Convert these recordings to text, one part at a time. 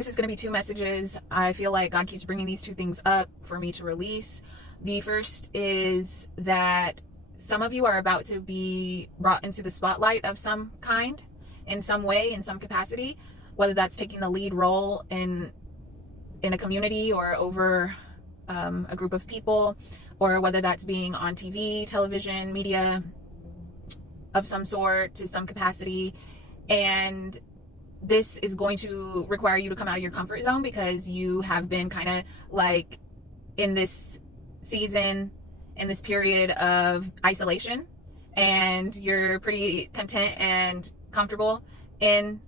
This is going to be two messages. I feel like God keeps bringing these two things up for me to release. The first is that some of you are about to be brought into the spotlight of some kind, in some way, in some capacity, whether that's taking the lead role in a community or over a group of people, or whether that's being on TV, television, media of some sort to some capacity. And this is going to require you to come out of your comfort zone, because you have been kind of like in this season, in this period of isolation, and you're pretty content and comfortable in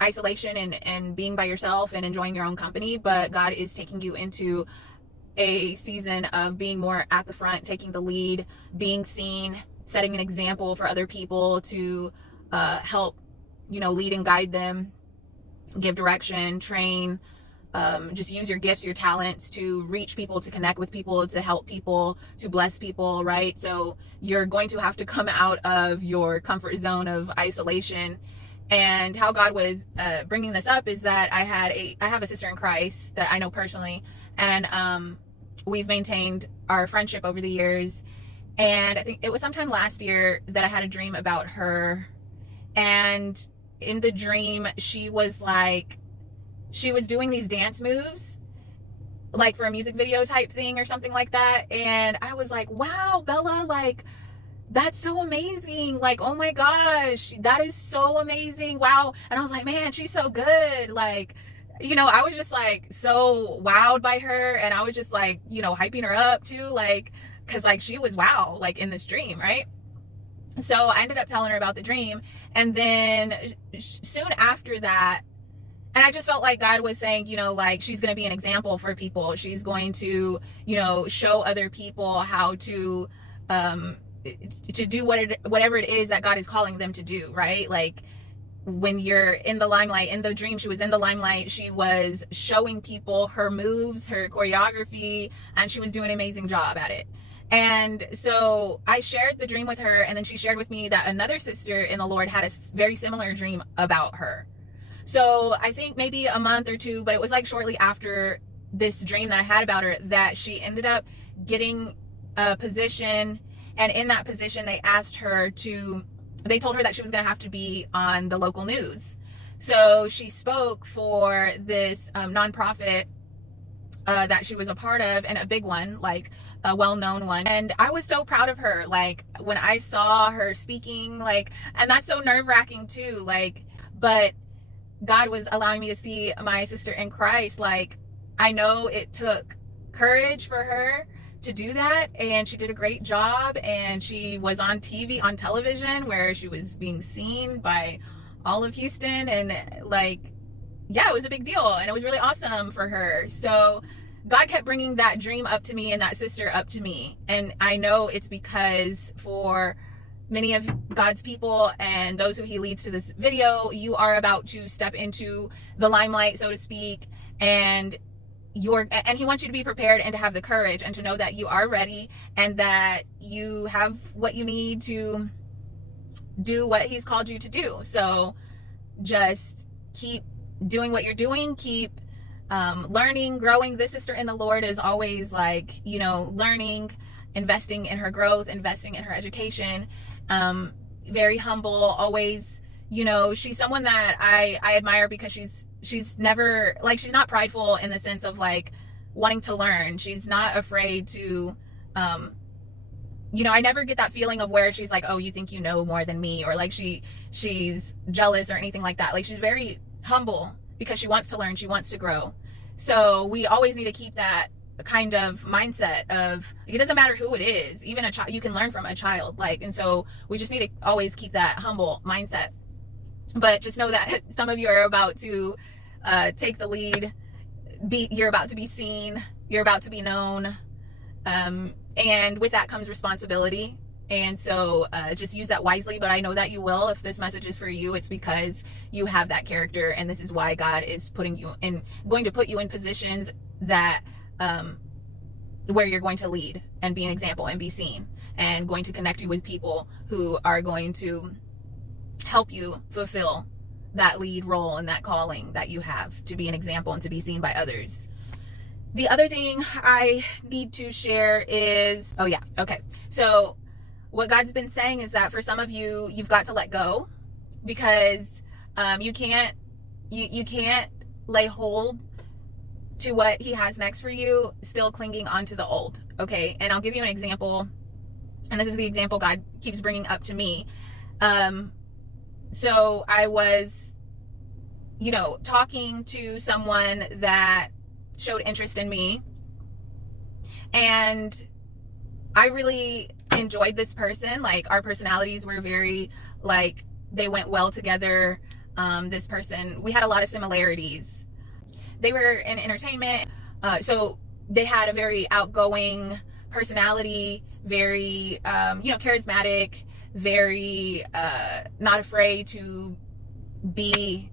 isolation and being by yourself and enjoying your own company. But God is taking you into a season of being more at the front, taking the lead, being seen, setting an example for other people to help, lead and guide them, give direction, train, just use your gifts, your talents to reach people, to connect with people, to help people, to bless people, right? So you're going to have to come out of your comfort zone of isolation. And how God was bringing this up is that I have a sister in Christ that I know personally, and we've maintained our friendship over the years. And I think it was sometime last year that I had a dream about her. And in the dream, she was doing these dance moves, like for a music video type thing or something like that. And I was like, wow, Bella, like, that's so amazing. Like, oh my gosh, that is so amazing. Wow. And I was like, man, she's so good. Like, I was just like so wowed by her. And I was just like, hyping her up too. Like, cause like she was wow, like in this dream, right? So I ended up telling her about the dream. And then soon after that, and I just felt like God was saying, like, she's going to be an example for people. She's going to, show other people how to do whatever it is that God is calling them to do, right? Like, when you're in the limelight, in the dream, she was in the limelight. She was showing people her moves, her choreography, and she was doing an amazing job at it. And so I shared the dream with her, and then she shared with me that another sister in the Lord had a very similar dream about her. So I think maybe a month or two, but it was like shortly after this dream that I had about her, that she ended up getting a position. And in that position, they told her that she was going to have to be on the local news. So she spoke for this nonprofit that she was a part of, and a big one, like a well-known one. And I was so proud of her. Like, when I saw her speaking, like, and that's so nerve-wracking too, like, but God was allowing me to see my sister in Christ. Like, I know it took courage for her to do that, and she did a great job, and she was on TV, on television, where she was being seen by all of Houston, and like, yeah, it was a big deal, and it was really awesome for her. So God kept bringing that dream up to me and that sister up to me, and I know it's because for many of God's people and those who he leads to this video, you are about to step into the limelight, so to speak, and he wants you to be prepared and to have the courage and to know that you are ready and that you have what you need to do what he's called you to do. So just keep doing what you're doing, keep learning, growing. This sister in the Lord is always like, learning, investing in her growth, investing in her education, very humble, always, she's someone that I admire, because she's never, like, she's not prideful in the sense of like wanting to learn. She's not afraid to, I never get that feeling of where she's like, oh, you think you know more than me, or like she's jealous or anything like that. Like, she's very humble because she wants to learn, she wants to grow. So we always need to keep that kind of mindset of, it doesn't matter who it is, even a child, you can learn from a child, like, and so we just need to always keep that humble mindset. But just know that some of you are about to take the lead, you're about to be seen, you're about to be known, and with that comes responsibility. And so just use that wisely, but I know that you will. If this message is for you, it's because you have that character, and this is why God is going to put you in positions that where you're going to lead and be an example and be seen, and going to connect you with people who are going to help you fulfill that lead role and that calling that you have to be an example and to be seen by others. The other thing I need to share is, so what God's been saying is that for some of you, you've got to let go, because you can't lay hold to what he has next for you, still clinging onto the old. Okay. And I'll give you an example. And this is the example God keeps bringing up to me. So I was, talking to someone that showed interest in me, and I really enjoyed this person. Like, our personalities were very, like, they went well together. This person, we had a lot of similarities. They were in entertainment, so they had a very outgoing personality, very charismatic, very not afraid to be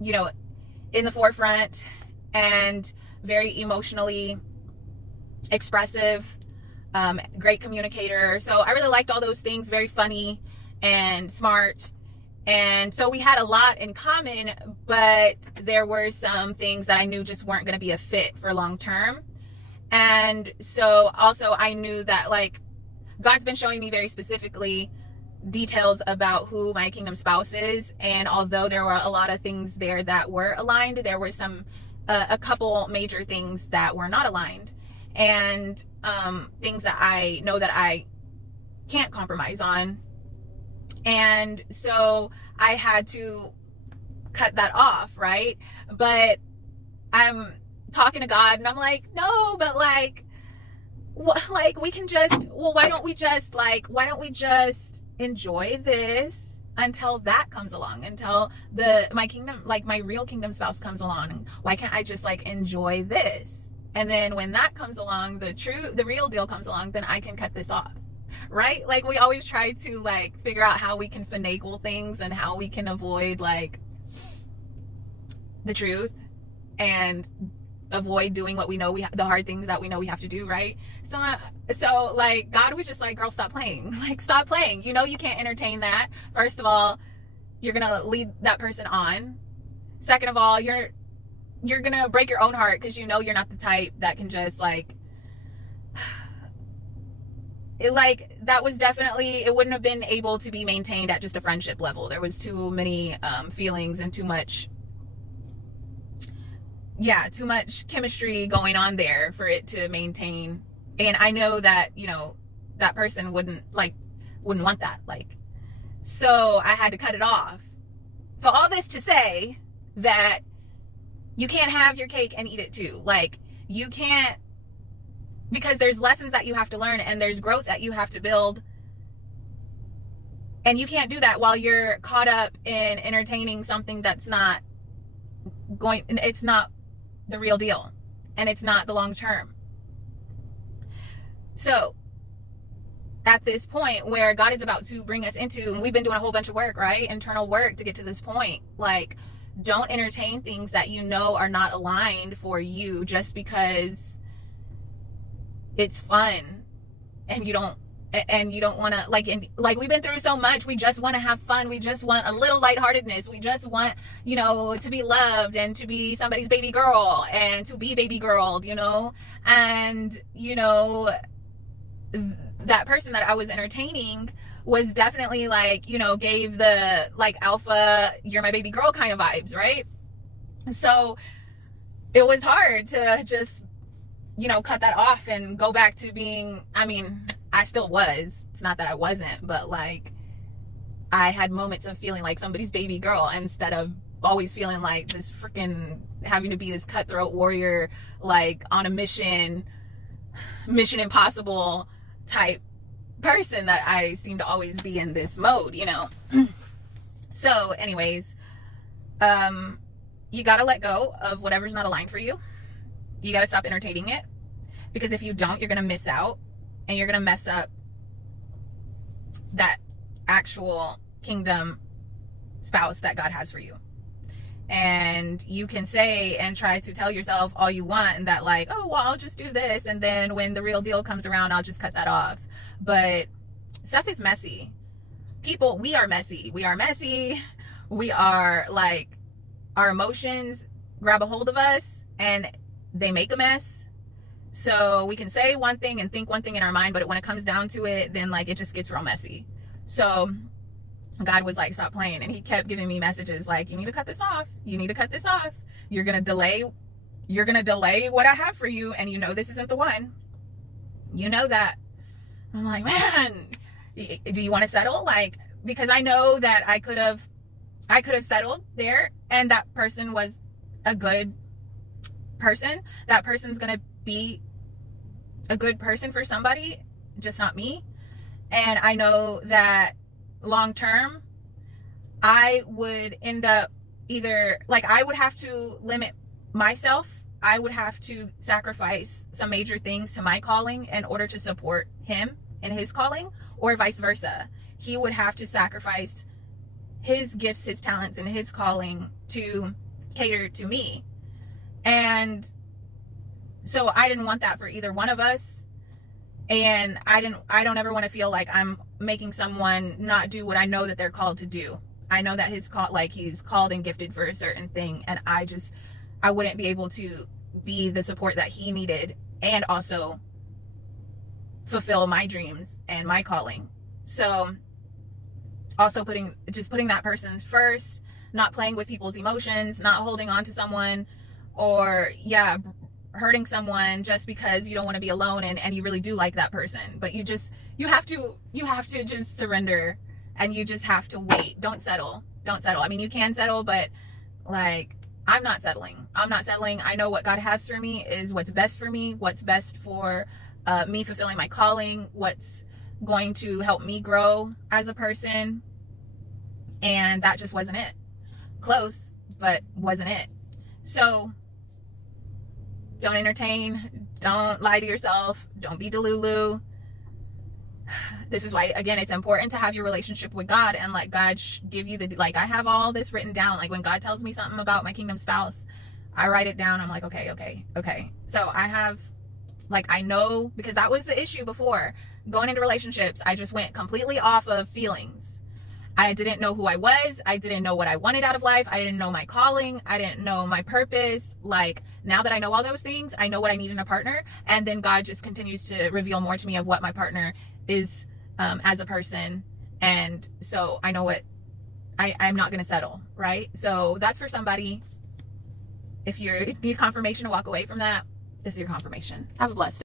in the forefront, and very emotionally expressive, great communicator. So I really liked all those things. Very funny and smart. And so we had a lot in common, but there were some things that I knew just weren't going to be a fit for long term. And so also I knew that, like, God's been showing me very specifically details about who my kingdom spouse is. And although there were a lot of things there that were aligned, there were a couple major things that were not aligned, and things that I know that I can't compromise on. And so I had to cut that off, right? But I'm talking to God, and I'm like, no, but we can just, why don't we just enjoy this until that comes along, until my kingdom, like my real kingdom spouse comes along? Why can't I just enjoy this? And then when that comes along, the real deal comes along, then I can cut this off. Right? Like, we always try to figure out how we can finagle things and how we can avoid the truth and avoid doing what we know the hard things that we know we have to do, right? So God was just like, girl, stop playing. Stop playing. You can't entertain that. First of all, you're gonna lead that person on. Second of all, you're gonna break your own heart, because you're not the type that can just that was definitely, it wouldn't have been able to be maintained at just a friendship level. There was too many feelings and too much chemistry going on there for it to maintain. And I know that, that person wouldn't want that. So I had to cut it off. So all this to say that you can't have your cake and eat it too. You can't, because there's lessons that you have to learn, and there's growth that you have to build. And you can't do that while you're caught up in entertaining something that's it's not the real deal, and it's not the long term. So at this point where God is about to bring us into, and we've been doing a whole bunch of work, right? Internal work to get to this point. Don't entertain things that are not aligned for you just because it's fun, and you don't want to, we've been through so much. We just want to have fun. We just want a little lightheartedness. We just want, to be loved and to be somebody's baby girl and to be baby girl, and, that person that I was entertaining was definitely gave the alpha, you're my baby girl kind of vibes, right? So it was hard to just cut that off and go back to being, I still was. It's not that I wasn't, but I had moments of feeling like somebody's baby girl, instead of always feeling like this freaking having to be this cutthroat warrior, on a mission impossible type person that I seem to always be in this mode, So anyways, you got to let go of whatever's not aligned for you. You got to stop entertaining it, because if you don't, you're going to miss out, and you're going to mess up that actual kingdom spouse that God has for you. And you can say and try to tell yourself all you want, and that I'll just do this, and then when the real deal comes around, I'll just cut that off. But stuff is messy. People, we are messy. we are like, our emotions grab a hold of us and they make a mess. So we can say one thing and think one thing in our mind, but when it comes down to it, then like it just gets real messy. So God was like, stop playing. And he kept giving me messages like, you need to cut this off. You need to cut this off. You're going to delay what I have for you. And you know, this isn't the one. You know that. I'm like, man, do you want to settle? Like, because I know that I could have settled there and that person was a good person. That person's going to be a good person for somebody, just not me. And I know that long term, I would end up either like, I would have to limit myself. I would have to sacrifice some major things to my calling in order to support him and his calling, or vice versa. He would have to sacrifice his gifts, his talents, and his calling to cater to me. And so I didn't want that for either one of us. And I don't ever want to feel like I'm making someone not do what I know that they're called to do. I know that he's called and gifted for a certain thing. And I wouldn't be able to be the support that he needed and also fulfill my dreams and my calling. So also putting that person first, not playing with people's emotions, not holding on to someone, or hurting someone just because you don't want to be alone and you really do like that person. But you have to just surrender, and you just have to wait. Don't settle. I mean, you can settle, but like, I'm not settling. I know what God has for me is what's best for me, what's best for me fulfilling my calling, what's going to help me grow as a person. And that just wasn't it. Close, but wasn't it. So don't entertain. Don't lie to yourself. Don't be delulu. This is why, again, it's important to have your relationship with God and let God give you I have all this written down. Like, when God tells me something about my kingdom spouse, I write it down. I'm like, okay. So I know, because that was the issue before. Going into relationships, I just went completely off of feelings. I didn't know who I was. I didn't know what I wanted out of life. I didn't know my calling. I didn't know my purpose. Like, now that I know all those things, I know what I need in a partner. And then God just continues to reveal more to me of what my partner is as a person. And so I know what I'm not going to settle, right? So that's for somebody. If you need confirmation to walk away from that, this is your confirmation. Have a blessed day.